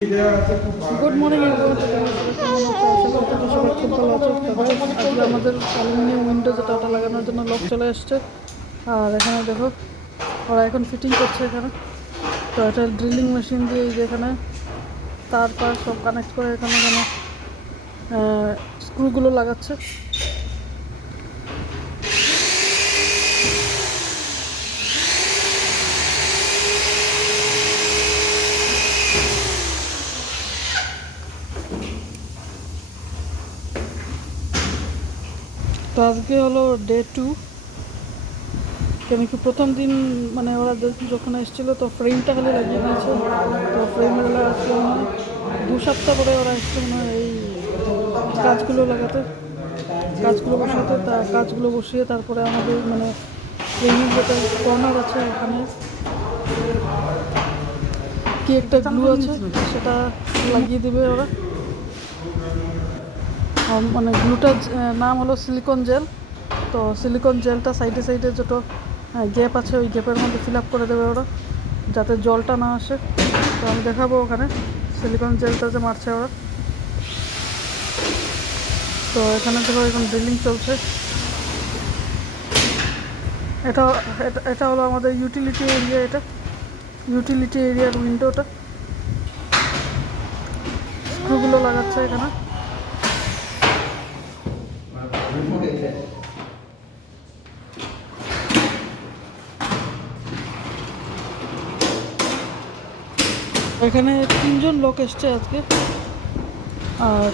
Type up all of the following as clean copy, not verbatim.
Good morning সবাই খুব ভালো আছে। আজকে আমাদের অ্যালুমিনিয়াম উইন্ডো যেটা ওটা লাগানোর জন্য লক চলে আসছে। আর এখানে দেখো ওরা এখন ফিটিং করছে এখানে। তো এটা ড্রিলিং মেশিন দিয়ে এই যে এখানে তার সব কানেক্ট করে এখানে এখানে স্ক্রুগুলো লাগাচ্ছে। তো আজকে হলো ডে 2, কেন কি প্রথম দিন মানে ওরা যখন এসেছিলো তো ফ্রেমটা খালি লাগিয়ে দিয়েছে। তো ফ্রেমের আসলে মানে 2 সপ্তাহ পরে ওরা এসছে মানে এই কাজগুলো লাগাতে, কাজগুলো বসাতে। কাজগুলো বসিয়ে তারপরে আমাদের মানে ফ্রেমের যেটা কর্নার আছে ওখানে কি একটা গ্লু আছে সেটা লাগিয়ে দেবে ওরা। মানে গ্লুটার নাম হলো সিলিকন জেল। তো সিলিকন জেলটা সাইডে সাইডে যত গ্যাপ আছে ওই গ্যাপের মধ্যে ফিল আপ করে দেবে ওরা, যাতে জলটা না আসে। তো আমি দেখাবো ওখানে সিলিকন জেলটা যে মারছে ওরা। তো এখানে দেখো এখন ড্রিলিং চলছে। এটা এটা হলো আমাদের ইউটিলিটি এরিয়া, এটা ইউটিলিটি এরিয়ার উইন্ডোটা। স্ক্রুগুলো লাগাচ্ছে এখানে। এখানে 3জন লোক এসছে আজকে। আর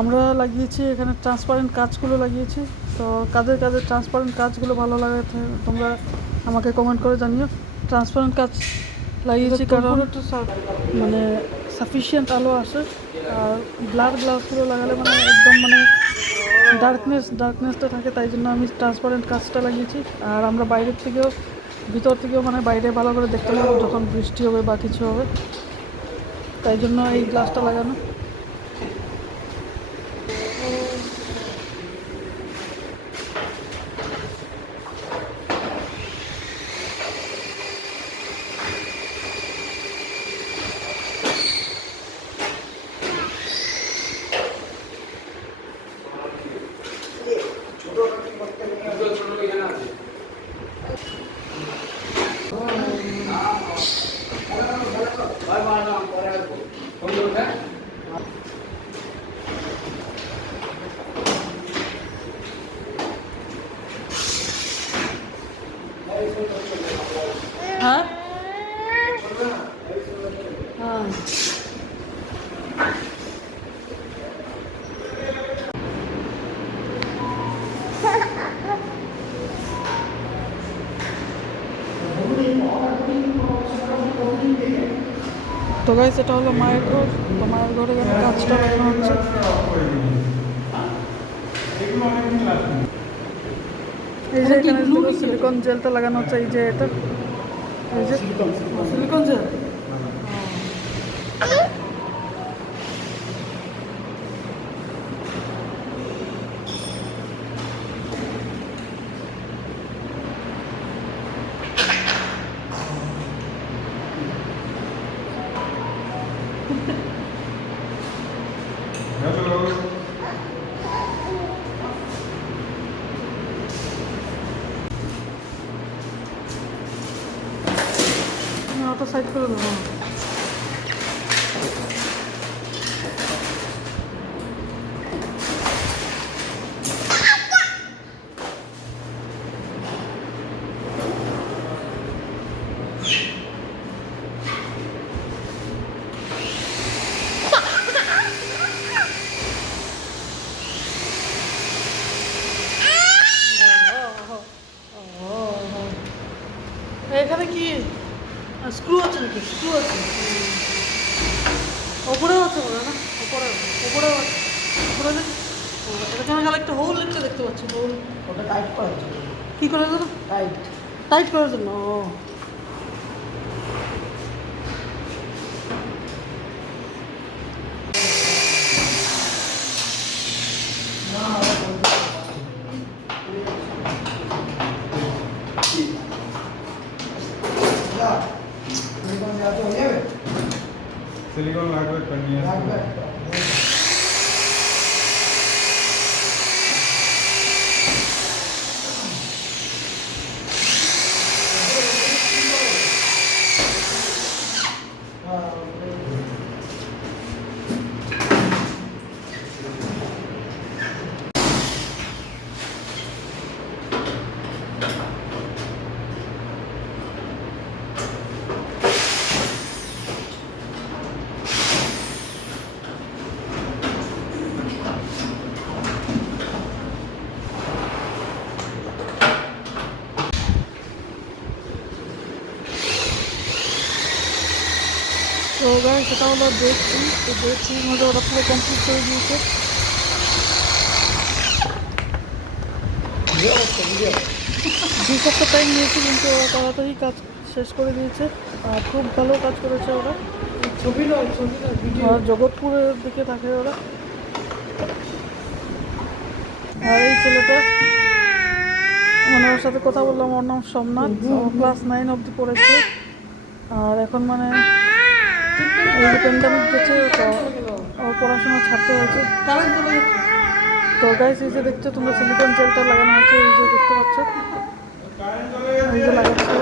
আমরা লাগিয়েছি এখানে ট্রান্সপারেন্ট কাজগুলো লাগিয়েছি। তো কাদের কাদের ট্রান্সপারেন্ট কাজগুলো ভালো লাগে তোমরা আমাকে কমেন্ট করে জানিও। ট্রান্সপারেন্ট কাজ লাগিয়েছি কারণ মানে সাফিসিয়েন্ট আলো আসে। আর ব্লার গ্লাসগুলো লাগালে মানে একদম মানে ডার্কনেসটা থাকে, তাই জন্য আমি ট্রান্সপারেন্ট কাজটা লাগিয়েছি। আর আমরা বাইরের থেকেও ভিতর থেকেও মানে বাইরে ভালো করে দেখতে পাবো যখন বৃষ্টি হবে বা কিছু হবে, তাই জন্য এই গ্লাসটা লাগানো। হ্যাঁ হ্যাঁ তো গাইস, এটা হলো মায়ের ঘর। তো মায়ের ঘরে এখানে কাজটা লাগানো হচ্ছে। এই যে এখানে সিলিকন জেলটা লাগানো হচ্ছে। এই যে এটা এই যে সিলিকন জেল। ওটা সাইড করে দেবো। এখানে কি স্ক্রু আছে নাকি? স্ক্রু আছে, ওপরেও আছে মনে হয় না? ওপরেও আছে। ওপরে এখানে খালি একটা হোল একটা দেখতে পাচ্ছি। হোল ওটা টাইট করার জন্য। কী করার জন্য? টাইট টাইট করার জন্য। ও সিলিকন লাগবে। তো গাইস সেটা হলো ডেট থ্রি। তো ডেট থ্রির মধ্যে ওরা পুরো কমপ্লিট করে দিয়েছে। দুই সপ্তাহ টাইম নিয়েছে কিন্তু ওরা তাড়াতাড়ি কাজ শেষ করে দিয়েছে আর খুব ভালো কাজ করেছে ওরা। ছবি নয় ভিডিও। আর জগৎপুরের দিকে থাকে ওরা। আর এই ছেলেটা মানে ওর সাথে কথা বললাম, ওর নাম সোমনাথ। ও ক্লাস 9 অবধি পড়েছে। আর এখন মানে এই যে প্যান্ডামিক গেছে তো ওর পড়াশোনা ছাড়তে হয়েছে। কারেন্ট চলে গেছে। তো গাইস এই যে দেখছো তোমরা সিলিকন জেলটা লাগানো হচ্ছে, এই যে দেখতে পাচ্ছ এই যে লাগাচ্ছে।